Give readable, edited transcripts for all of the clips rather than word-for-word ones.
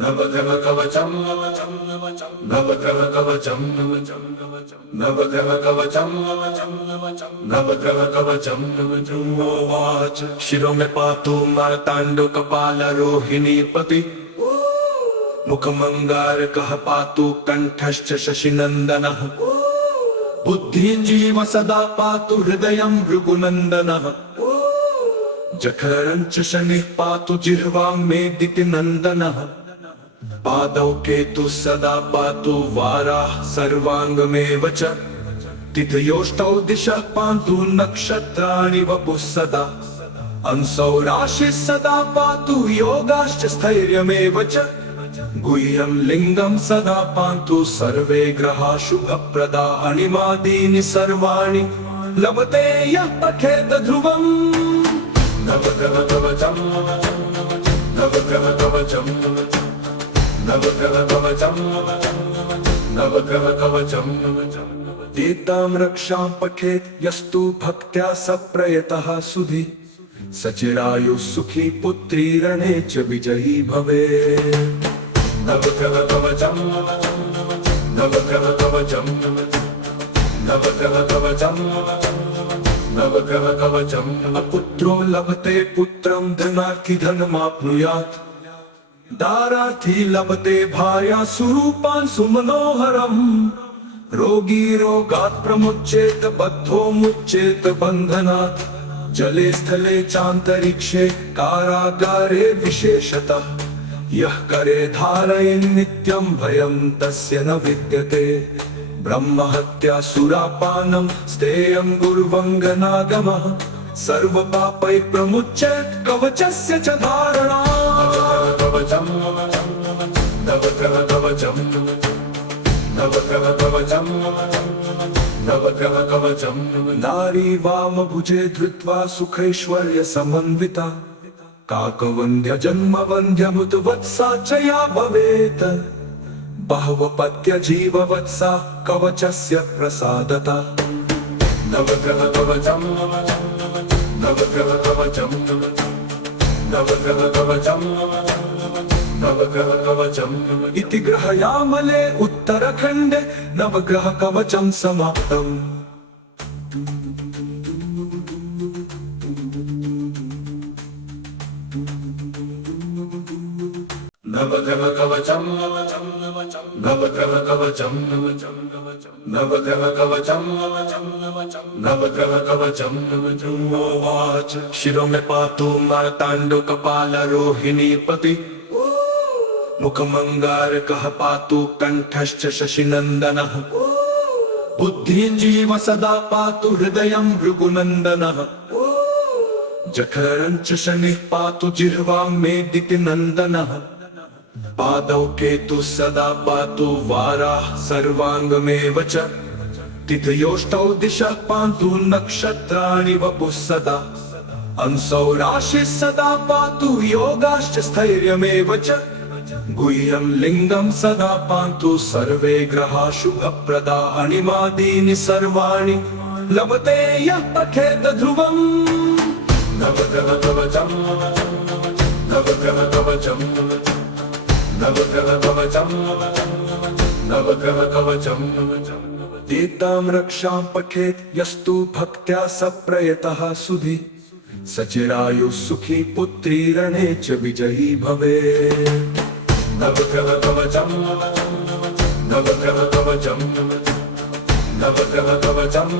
नवग्रह कवचम नवग्रह कवचम नवग्रह कवचम नवग्रह कवचम उवाच शिरो में पातु मार्तांडो कपाल रोहिणी पति मुखमंगारकः पातु कंठश्च शशिनंदनः बुद्धिञ्जीव सदा पातु हृदयं भृगुनंदनः जठरञ्च शनिः पातु जिह्वां मेदितिनन्दनः पादौ केतुः सदा पातु वाराः सर्वाङ्गमेव च तिथयोष्टौ दिशः पान्तु नक्षत्राणि वपुः सदा अंसौ राशिः सदा पातु योगाश्च स्थैर्यमेव च गुह्यं लिङ्गं सदा पान्तु सर्वे ग्रहा शुभप्रदा अणिमादीनि सर्वाणि लभते यः पठेत ध्रुवम् नवग्रह कवचम नवग्रह कवचम नवग्रह कवचम नवग्रह कवचम एतां रक्षां पठेत् यस्तु भक्त्या सप्रयतः सुधि सचिरायुः सुखी पुत्री रणे च विजयी भवेत् नवग्रह कवचम नवग्रह कवचम नवग्रह कवचम नवग्रह कवचम अपुत्रो लभते पुत्रं धनार्थी धनमाप्नुयात् दारार्थी लभते भार्या सुरूपान् सुमनोहरम् रोगी रोगात् प्रमुच्येत बद्धो मुच्येत बन्धनात् जले स्थले चान्तरिक्षे कारागारे विशेषतः यः करे धारयन् नित्यं भयं तस्य न विद्यते ब्रह्महत्या सुरापानं स्तेयं गुर्वङ्गनागमः सर्वपापैः प्रमुच्येत् कवचस्य च धारणा कवचम नवग्रह कवचम नवग्रह कवचम नवग्रह कवचम नारी वामभुजे धृत्वा सुखैश्वर्य समन्विता काकवन्द्य जन्मवन्द्यमुतवत्सा च या भवेत् बहवपत्य जीववत्सा कवचस्य प्रसादता नवग्रह कवचम नवग्रह कवचम नवग्रह कवचम नवग्रह कवचम इति ग्रहयामले उत्तरखण्डे नवग्रह कवचम समाप्तम् नवग्रह कवचम नवग्रह कवचम नवग्रह कवचम नवग्रह कवचम उवाच शिरो में पातु मार्तांडो कपाल रोहिणी पति मुखमंगारकः पातु कंठश्च शशिनंदनः बुद्धिञ्जीव सदा पातु हृदयं भृगुनंदनः जठरञ्च शनिः पातु जिह्वां मेदितिनन्दनः पादौ केतुः सदा पातु वाराः सर्वाङ्गमेव च तिथयोष्टौ दिशः पान्तु नक्षत्राणि वपुः सदा अंसौ राशिः सदा पातु योगाश्च स्थैर्यमेव च गुह्यं लिङ्गं सदा पान्तु सर्वे ग्रहा शुभप्रदा अणिमादीनि सर्वाणि लभते यः पठेत ध्रुवम् नवग्रह कवचम नवग्रह कवचम नवग्रह कवचम नवग्रह कवचम एतां रक्षां पठेत् यस्तु भक्त्या सप्रयतः सुधि सचिरायुः सुखी पुत्री रणे च विजयी भवेत् नवग्रह कवचम नवग्रह कवचम नवग्रह कवचम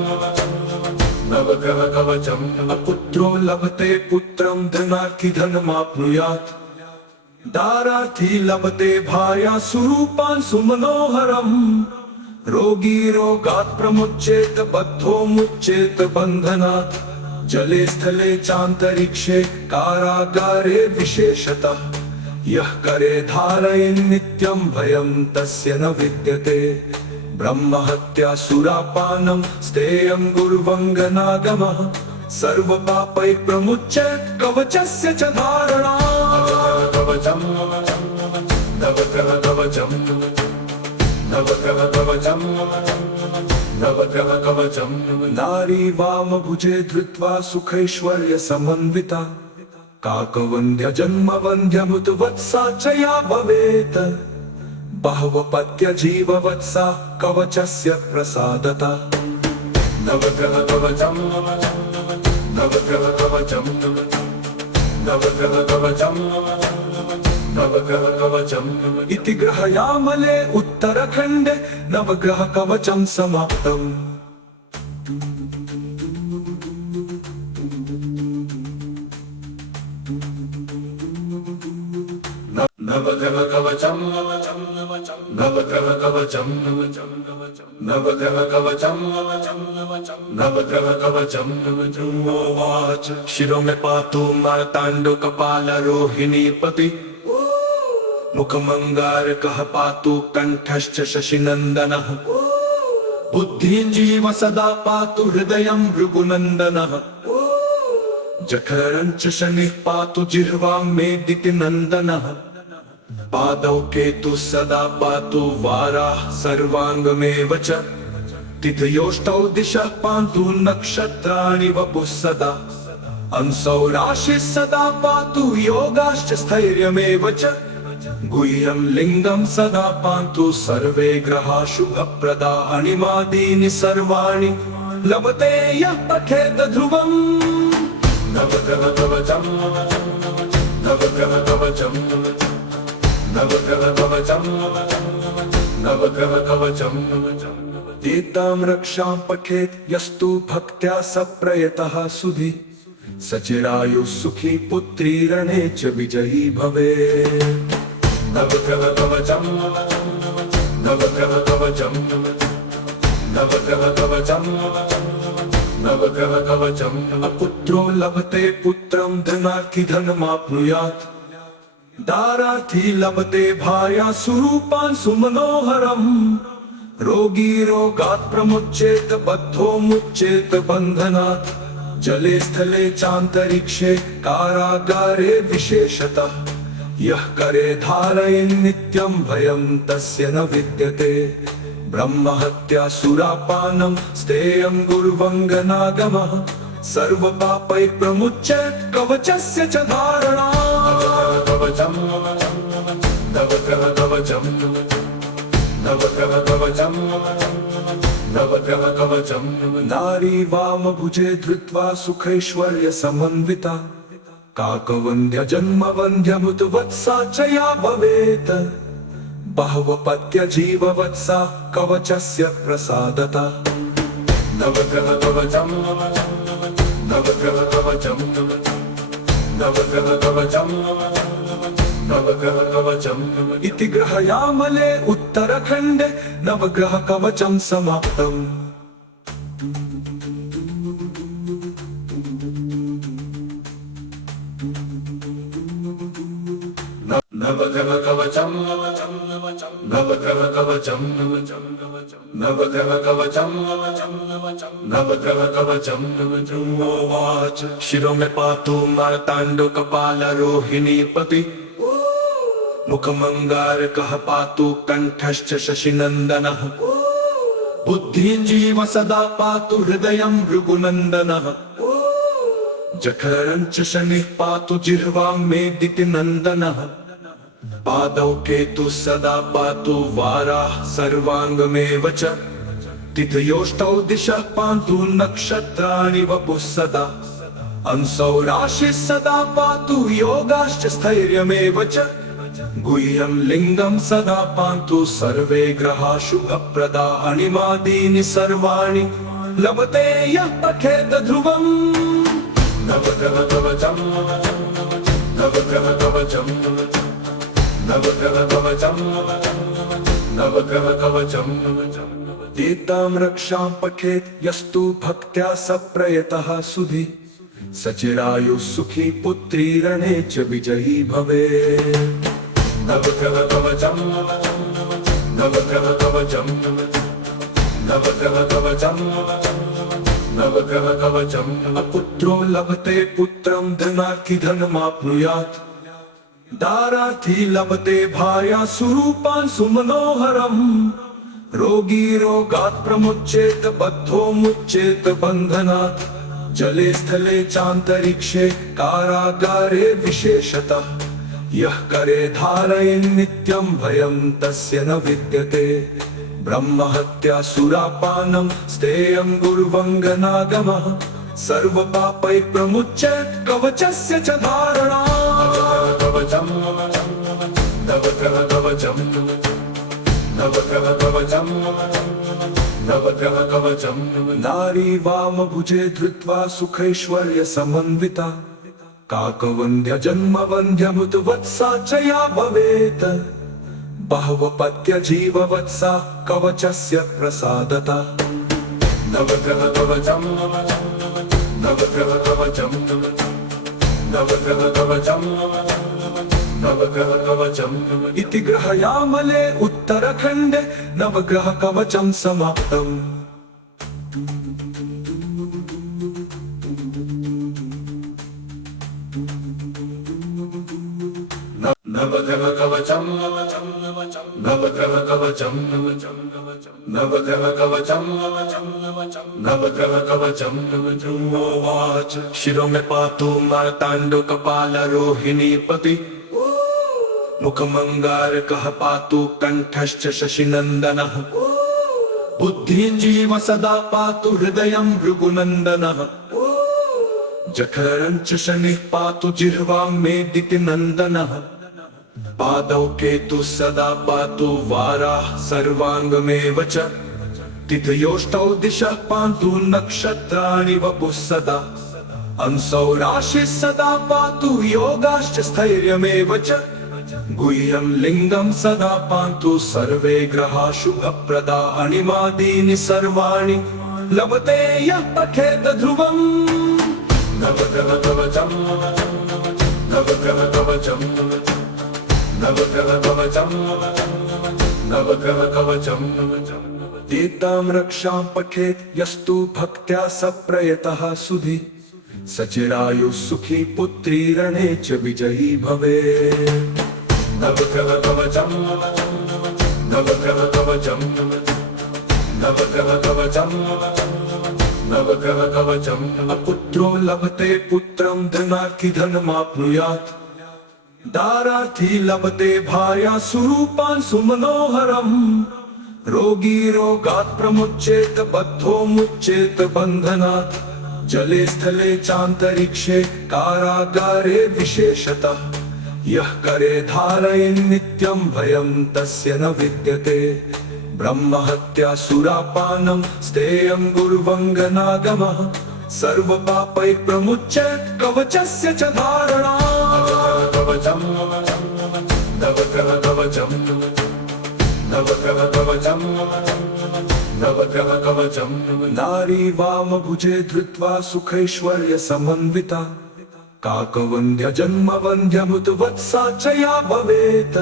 नवग्रह कवचम अपुत्रो लभते पुत्रं धनार्थी धनमाप्नुयात् दारार्थी लभते भार्या सुरूपान् सुमनोहरम् रोगी रोगात् प्रमुच्येत बद्धो मुच्येत बन्धनात् जले स्थले चान्तरिक्षे कारागारे विशेषतः यः करे धारयन् नित्यं भयं तस्य न विद्यते ब्रह्महत्या सुरापानं स्तेयं गुर्वङ्गनागमः सर्वपापैः प्रमुच्येत् कवचस्य च धारणा कवचम नवग्रह कवचम नवग्रह कवचम नवग्रह कवचम नारी वामभुजे धृत्वा सुखैश्वर्य समन्विता काकवन्द्य जन्मवन्द्यमुद्वत्सा च या भवेत् बहवपत्य जीववत्सा कवचस्य प्रसादता नवग्रह कवचम् नवग्रह कवचम् नवग्रह कवचम् नवग्रह कवचम् इति ग्रहयामले उत्तरखण्डे नवग्रह कवचम् समाप्तम्। नवग्रह कवचम् नवग्रह कवचम् नवग्रह कवचम् नवग्रह कवचम् उवाच शिरो मे पातु मार्ताण्डो कपालरोहिणी पति मुखमङ्गारकः पातु कण्ठश्च शशिनन्दनः बुद्धिञ्जीव सदा पातु हृदयं भृगुनन्दनः जठरं च शनिः पातु जिह्वां मेदितिनन्दनः पादौ केतुः सदा पातु वाराः सर्वाङ्गमेव च तिथयोष्टौ दिशः पान्तु नक्षत्राणि वपुः सदा अंसौ राशिः सदा पातु योगाश्च स्थैर्यमेव च गुह्यं लिङ्गं सदा पान्तु सर्वे ग्रहाः शुभप्रदा अणिमादीनि सर्वाणि लभते यः पठेत ध्रुवम्। नवग्रह कवचम् नवग्रह कवचम् नवग्रह कवचम् नवग्रह कवचम् एतां रक्षां पठेत् यस्तु भक्त्या सप्रयतः सुधि सचिरायुः सुखी पुत्री रणे च विजयी भवेत्। नवग्रह कवचम् नवग्रह कवचम् नवग्रह कवचम् नवग्रह कवचम् अपुत्रो लभते पुत्रं धनार्थी धनमाप्नुयात् दारार्थी लभते भार्या सुरूपान् सुमनोहरम् रोगी रोगात् प्रमुच्येत बद्धो मुच्येत बन्धनात् जले स्थले चान्तरिक्षे कारागारे विशेषतः यः करे धारयन् नित्यं भयं तस्य न विद्यते ब्रह्महत्या सुरापानं स्तेयं गुरुवङ्गनागमः सर्वपापैः प्रमुच्येत् कवचस्य च धारणा। कवचम् नवग्रह कवचम् नवग्रह कवचम् नवग्रह कवचम् नारी वामभुजे धृत्वा सुखैश्वर्य समन्विता काकवन्द्य जन्मवन्द्यमुद्वत्सा च या भवेत् बहवपत्य जीववत्सा कवचस्य प्रसादता नवग्रह कवचम् नवग्रह कवचम् नवग्रह कवचम् नवग्रह कवचम् इति ग्रहयामले उत्तरखण्डे नवग्रह कवचम् समाप्तम्। नवग्रह कवचम् नवग्रह कवचम् नवग्रह कवचम् नवग्रह कवचम् उवाच शिरो मे पातु मार्ताण्डो कपालरोहिणी पति मुखमङ्गारकः पातु कण्ठश्च शशिनन्दनः बुद्धिञ्जीव सदा पातु हृदयं भृगुनन्दनः जठरं च शनिः पातु जिह्वां मेदितिनन्दनः पादौ केतुः सदा पातु वाराः सर्वाङ्गमेव च तिथयोष्टौ दिशः पान्तु नक्षत्राणि वपुः सदा अंसौ राशिः सदा पातु योगाश्च स्थैर्यमेव च गुह्यं लिङ्गं सदा पान्तु सर्वे ग्रहाः शुभप्रदा अणिमादीनि सर्वाणि लभते यः पठेत ध्रुवम्। नवग्रह कवचम् नवग्रह कवचम् नवग्रह कवचम् नवग्रह कवचम् एतां रक्षां पठेत् यस्तु भक्त्या सप्रयतः सुधि सचिरायुः सुखी पुत्री रणे च विजयी भवेत्। नवग्रह कवचम् नवग्रह कवचम् नवग्रह कवचम् नवग्रह कवचम् अपुत्रो लभते पुत्रं धनार्थी धनमाप्नुयात् दारार्थी लभते भार्या सुरूपान् सुमनोहरम् रोगी रोगात् प्रमुच्येत बद्धो मुच्येत बन्धनात् जले स्थले चान्तरिक्षे कारागारे विशेषतः यः करे धारयन् नित्यं भयं तस्य न विद्यते ब्रह्महत्या सुरापानं स्तेयं गुर्वङ्गनागमः सर्वपापैः प्रमुच्येत् कवचस्य च धारणा कवचं नवग्रह कवचं नवग्रह कवचं नवग्रह कवचं नारी वामभुजे धृत्वा सुखैश्वर्य समन्विता काकवन्द्य जन्मवन्द्यमुतवत्सा च या भवेत् बहवपत्य जीववत्सा कवचस्य प्रसादता नवग्रह कवचं नवग्रह कवचं नवग्रह कवचं नवग्रह कवचं इति ग्रहयामले उत्तरखण्डे नवग्रह कवचं समाप्तम् नवग्रह कवचं नवग्रह कवचं नवग्रह कवचं नवग्रह कवचं उवाच शिरो मे पातु मार्ताण्डो कपालरोहिणी पति मुखमङ्गारकः पातु कण्ठश्च शशिनन्दनः बुद्धिञ्जीव सदा पातु हृदयं भृगुनन्दनः जठरं च शनिः पातु जिह्वां मेदितिनन्दनः पादौ केतुः सदा पातु वाराः सर्वाङ्गमेव च तिथयोष्टौ दिशः पान्तु नक्षत्राणि वपुः सदा अंसौ राशिः सदा पातु योगाश्च स्थैर्यमेव च गुह्यं लिङ्गं सदा पान्तु सर्वे ग्रहाः शुभप्रदा अणिमादीनि सर्वाणि लभते यः पठेत ध्रुवम् नवग्रह कवचं नवग्रह कवचं नवग्रह कवचं नवग्रह कवचं एतां रक्षां पठेत् यस्तु भक्त्या सप्रयतः सुधि सचिरायुः सुखी पुत्री रणे च विजयी भवेत् नवग्रह कवचं नवग्रह कवचं नवग्रह कवचं नवग्रह कवचं अपुत्रो लभते पुत्रं धनार्थी धनमाप्नुयात् दारार्थी लभते भार्या सुरूपान् सुमनोहरम् रोगी रोगात् प्रमुच्येत बद्धो मुच्येत बन्धनात् जले स्थले चान्तरिक्षे कारागारे विशेषतः यः करे धारयन् नित्यं भयं तस्य न विद्यते ब्रह्महत्या सुरापानं स्तेयं गुर्वङ्गनागमः सर्वपापैः प्रमुच्येत् कवचस्य च धारणा कवचं नवग्रह कवचं नवग्रह कवचं नवग्रह कवचं नारी वामभुजे धृत्वा सुखैश्वर्य समन्विता काकवन्द्य जन्मवन्द्यमुतवत्सा च या भवेत्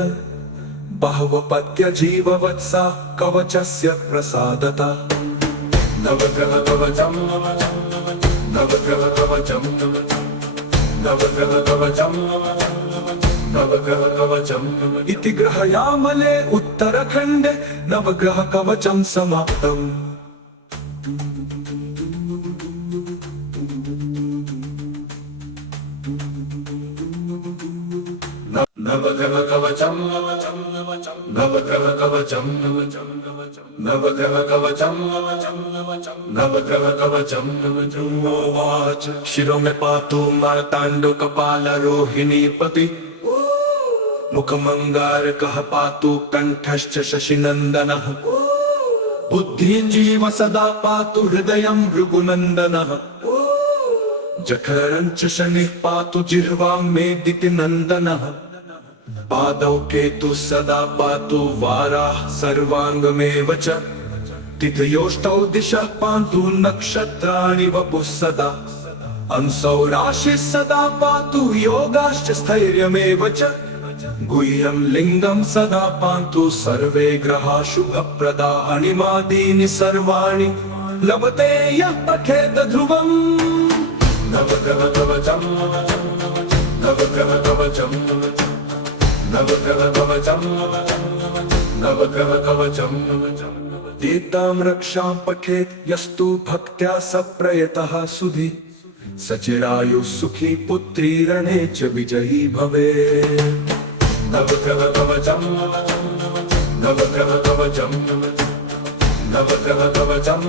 बहवपत्य जीववत्सा कवचस्य प्रसादता नवग्रह कवचं नवग्रह कवचं नवग्रह कवचं नवग्रह कवचं इति ग्रहयामले उत्तरखण्डे नवग्रह कवचं समाप्तम् नवग्रह कवचं नवग्रह कवचं नवग्रह कवचं नवग्रह कवचं उवाच शिरो मे पातु मार्ताण्डो कपालरोहिणी पति मुखमङ्गारकः पातु कण्ठश्च शशिनन्दनः बुद्धिञ्जीव सदा पातु हृदयं भृगुनन्दनः जठरं च शनिः पातु जिह्वां मेदितिनन्दनः पादौ केतुः सदा पातु वाराः सर्वाङ्गमेव च तिथयोष्टौ दिशः पान्तु नक्षत्राणि वपुः सदा अंसौ राशिः सदा पातु योगाश्च स्थैर्यमेव च गुह्यं लिङ्गं सदा पान्तु सर्वे ग्रहाः शुभप्रदा अणिमादीनि सर्वाणि लभते यः पठेत ध्रुवम् नवग्रह कवचं नवग्रह कवचं नवग्रह कवचं नवग्रह कवचं एतां रक्षां पठेत् यस्तु भक्त्या सप्रयतः सुधि सचिरायु सुखी पुत्री रणे च विजयी भवे। नवग्रह कवचम् नवग्रह कवचम् नवग्रह कवचम्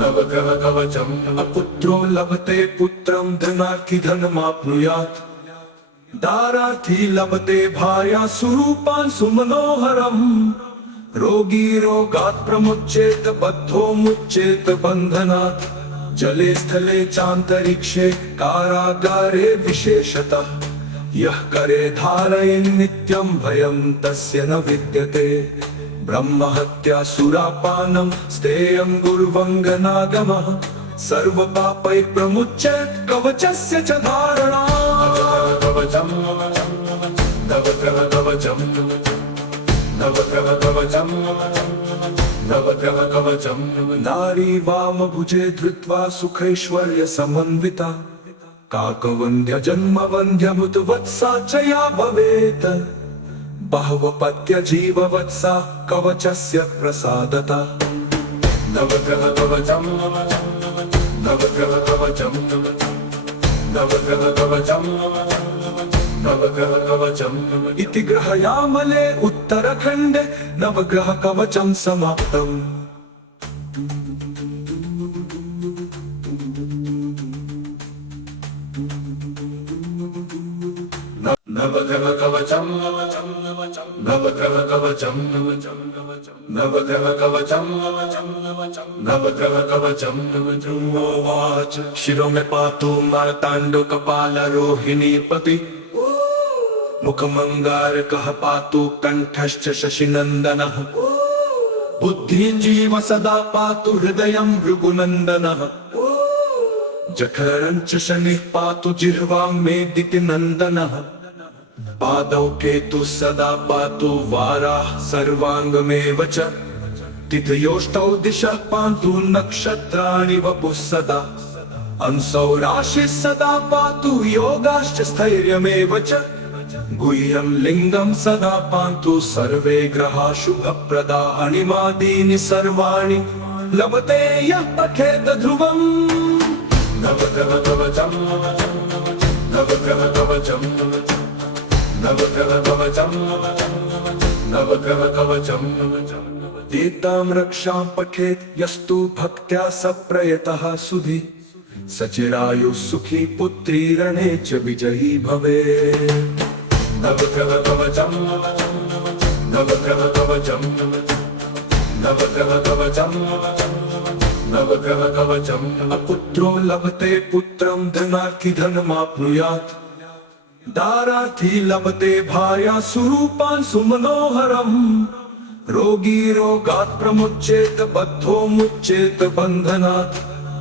नवग्रह कवचम्। अपुत्रो लभते पुत्रं धनार्थी धनमाप्नुयात्। दारार्थी लभते भार्या सुरूपान् सुमनोहरम्। रोगी रोगात् प्रमुच्येत बद्धो मुच्येत बन्धनात्। जले स्थले चान्तरिक्षे कारागारे विशेषतः। यः करे धारयन् नित्यं भयं तस्य न विद्यते। ब्रह्महत्या सुरापानं स्तेयं गुर्वङ्गनागमः। सर्वपापैः प्रमुच्येत कवचस्य च धारणा। कवचम् नवग्रह कवचम् नवग्रह कवचम् नवग्रह कवचम्। नारी वामभुजे धृत्वा सुखैश्वर्य समन्विता। काकवन्द्य जन्मवन्द्यमुत वत्सा च या भवेत्। बहवपत्य जीववत्सा कवचस्य प्रसादता। नवग्रह कवचम् नवग्रह कवचम् नवग्रह कवचम् नवग्रह कवचम्। इति ग्रहयामले उत्तराखण्डे नवग्रह कवचम् समाप्तम्। नवग्रह कवचम् नवग्रह कवचम् नवग्रह कवचम् नवग्रह कवचम्। उवाच शिरो मे पातु मार्ताण्डो कपालरोहिणी पति। मुखमङ्गारकः पातु कण्ठश्च शशिनन्दनः। बुद्धिं जीव सदा पातु हृदयं भृगुनन्दनः। जठरं च शनिः पातु जिह्वां मेदितिनन्दनः। पादौ केतु सदा पातु वाराः सर्वाङ्गमेव च। तिथयोष्टौ दिशः पान्तु नक्षत्राणि वपुः सदा। अंसौ राशिः सदा पातु योगाश्च स्थैर्यमेव च। गुह्यं लिङ्गं सदा पान्तु सर्वे ग्रहा शुभप्रदा। अणिमादीनि सर्वाणि लभते यः पठेत ध्रुवम्। नवग्रह कवचम् नवग्रह कवचम् नवग्रह कवचम् नवग्रह कवचम्। एतां रक्षां पठेत् यस्तु भक्त्या सप्रयतः सुधि। सचिरायु सुखी पुत्री रणे च विजयी भवे। नवग्रह कवचम् नवग्रह कवचम् नवग्रह कवचम् नवग्रह कवचम्। अपुत्रो लभते पुत्रं धनार्थी धनमाप्नुयात्। दारार्थी लभते भार्या सुरूपान् सुमनोहरम्। रोगी रोगात् प्रमुच्येत बद्धो मुच्येत बन्धनात्।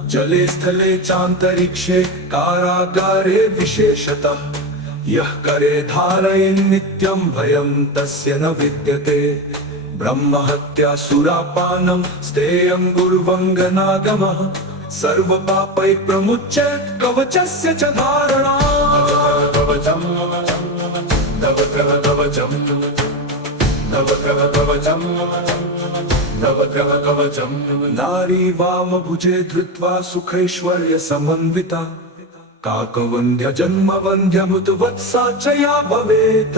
जले स्थले चान्तरिक्षे कारागारे विशेषतः। यः करे धारयन् नित्यं भयं तस्य न विद्यते। ब्रह्महत्या सुरापानं स्तेयं गुर्वङ्गनागमः। सर्वपापैः प्रमुच्येत कवचस्य च धारणा। कवचम् नवग्रह कवचम् नवग्रह कवचम् नवग्रह कवचम्। नारी वामभुजे धृत्वा सुखैश्वर्य समन्विता। काकवन्द्य जन्मवन्द्यमुत वत्सा च या भवेत्।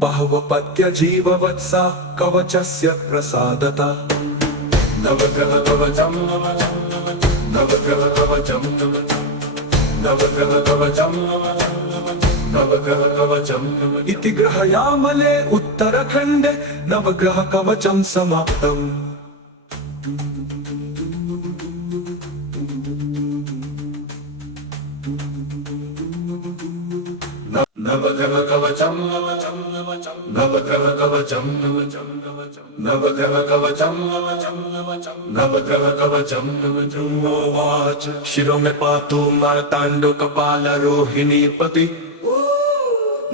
बहवपत्य जीववत्सा कवचस्य प्रसादता। नवग्रह कवचम् नवग्रह कवचम् नवग्रह कवचम् नवग्रह कवचम्। इति ग्रहयामले उत्तराखण्डे नवग्रह कवचम् समाप्तम्। नवग्रह कवचम् नवग्रह कवचम् नवग्रह कवचम् नवग्रह कवचम्। उवाच शिरो मे पातु मार्ताण्डो कपालरोहिणी पति।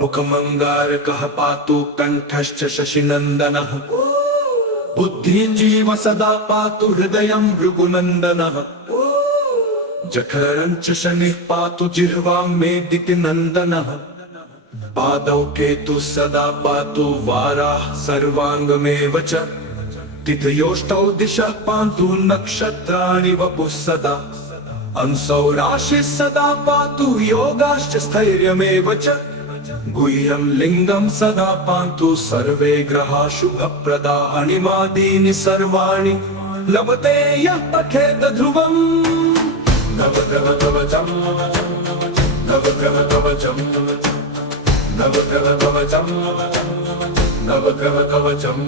मुखमङ्गारकः पातु कण्ठश्च शशिनन्दनः। बुद्धिं जीव सदा पातु हृदयं भृगुनन्दनः। जठरं च शनिः पातु जिह्वां मेदितिनन्दनः। पादौ केतु सदा पातु वाराः सर्वाङ्गमेव च। तिथयोष्टौ दिशः पान्तु नक्षत्राणि वपुः सदा। अंसौराशिः सदा पातु योगाश्च स्थैर्यमेव च गुह्यं लिंगं सदा पान्तु सर्वे ग्रहा शुभप्रदा अणिमादीनि सर्वाणि लभते यः पठेत ध्रुवम् नवग्रह कवचम् नवग्रह कवचम् नवग्रह कवचम् नवग्रह कवचम्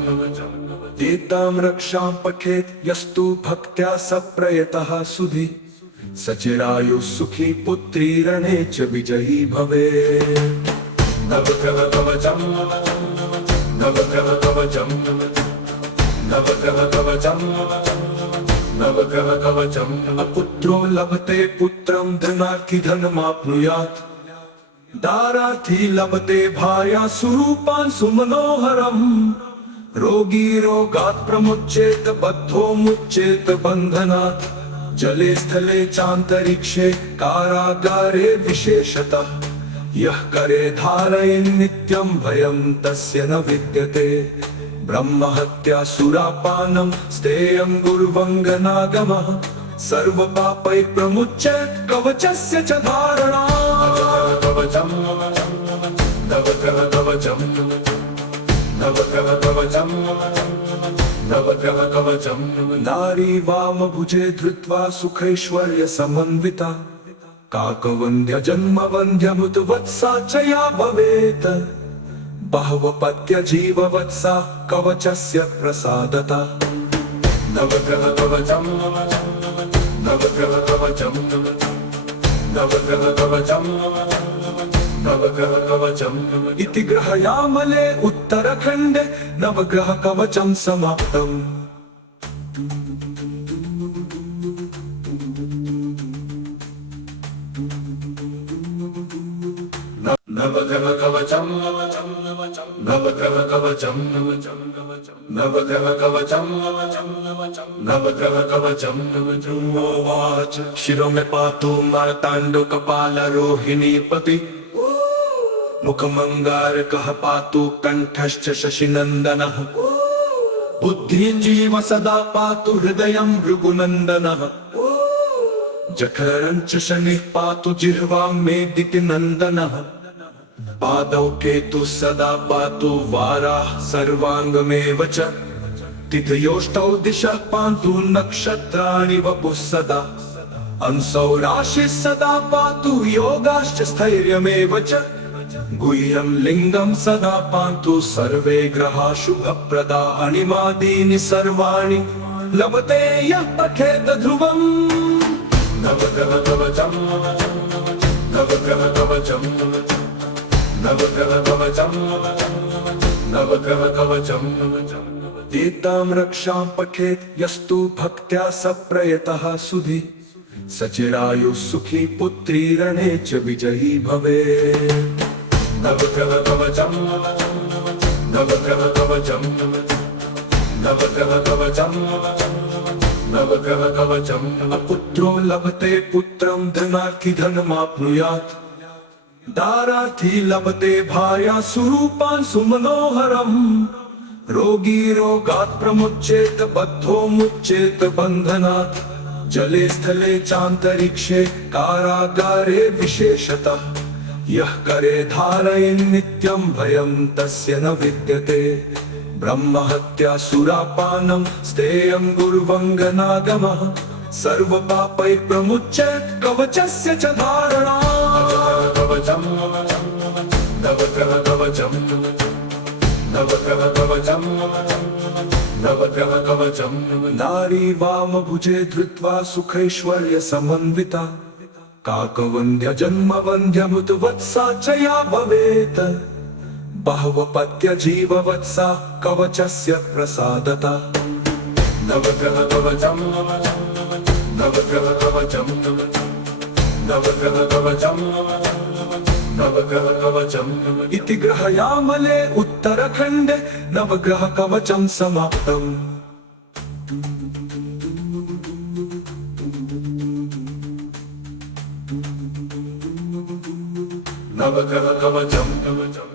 एतां रक्षां पठेत् यस्तु भक्त्या सप्रयतः सुधि सचिरायुः सुखी पुत्री रणे च विजयी भवेत् नवग्रह कवचम् नवग्रह कवचम् नवग्रह कवचम् नवग्रह कवचम् अपुत्रो लभते पुत्रं धनार्थी धनमाप्नुयात् दारार्थी लभते भार्या सुरूपान् सुमनोहरम् रोगी रोगात् प्रमुच्येत बद्धो मुच्येत बन्धनात् जले स्थले चान्तरिक्षे कारागारे विशेषतः यः करे धारयन् नित्यं भयं तस्य न विद्यते ब्रह्महत्या सुरापानं स्तेयं गुर्वङ्गनागमः सर्वपापैः प्रमुच्येत् कवचस्य च धारणा कवचम् नवग्रह कवचम् नवग्रह कवचम् नवग्रह कवचम् नारी वामभुजे धृत्वा सुखैश्वर्य समन्विता काकवन्द्य जन्मवन्द्यमुद्वत्सा च या भवेत् बहवपत्य जीववत्सा कवचस्य प्रसादता नवग्रह कवचम् नवग्रह कवचम् नवग्रह कवचम् नवग्रह कवचम् इति ग्रहयामले उत्तरखण्डे नवग्रह कवचम् समाप्तम् नवग्रह कवचम् नवग्रह कवचम् नवग्रह कवचम् नवग्रह कवचम् उवाच शिरो मे पातु मार्ताण्डो कपालरोहिणी पति मुखमङ्गारकः पातु कण्ठश्च शशिनन्दनः बुद्धिञ्जीव सदा पातु हृदयं भृगुनन्दनः जठरं च शनिः पातु जिह्वां मेदितिनन्दनः पादौ केतुः सदा पातु वाराः सर्वाङ्गमेव च तिथयोष्टौ दिशः पान्तु नक्षत्राणि वपुः सदा अंसौ राशिः सदा पातु योगाश्च स्थैर्यमेव च गुह्यं लिंगं सदा पान्तु सर्वे ग्रहा शुभप्रदा अणिमादीनि सर्वाणि लभते यः पठेत ध्रुवम् नवग्रह कवचम् नवग्रह कवचम् नवग्रह कवचम् नवग्रह कवचम् एतां रक्षां पठेत् यस्तु भक्त्या सप्रयतः सुधि सचिरायुः सुखी पुत्री रणे च विजयी भवेत् नवग्रह कवचम् नवग्रह कवचम् नवग्रह कवचम् नवग्रह कवचम् अपुत्रो लभते पुत्रं धनार्थी धनमाप्नुयात् दारार्थी लभते भार्या सुरूपान् सुमनोहरम् रोगी रोगात् प्रमुच्येत बद्धो मुच्येत बन्धनात् जले स्थले चान्तरिक्षे कारागारे विशेषतः यः करे धारयन् नित्यं भयं तस्य न विद्यते ब्रह्महत्या सुरापानं स्तेयं गुर्वङ्गनागमः सर्वपापैः प्रमुच्येत् कवचस्य च धारणा कवचम् नवग्रह कवचम् नवग्रह कवचम् नवग्रह कवचम् नारी वामभुजे धृत्वा सुखैश्वर्य समन्विता काकवन्द्य जन्मवन्द्यमुद्वत्सा च या भवेत् बहवपत्य जीववत्सा कवचस्य प्रसादता नवग्रह कवचम् नवग्रह कवचम् नवग्रह कवचम् नवग्रह कवचम् इति ग्रहयामले उत्तरखण्डे नवग्रह कवचम् समाप्तम् नवग्रह कवचम्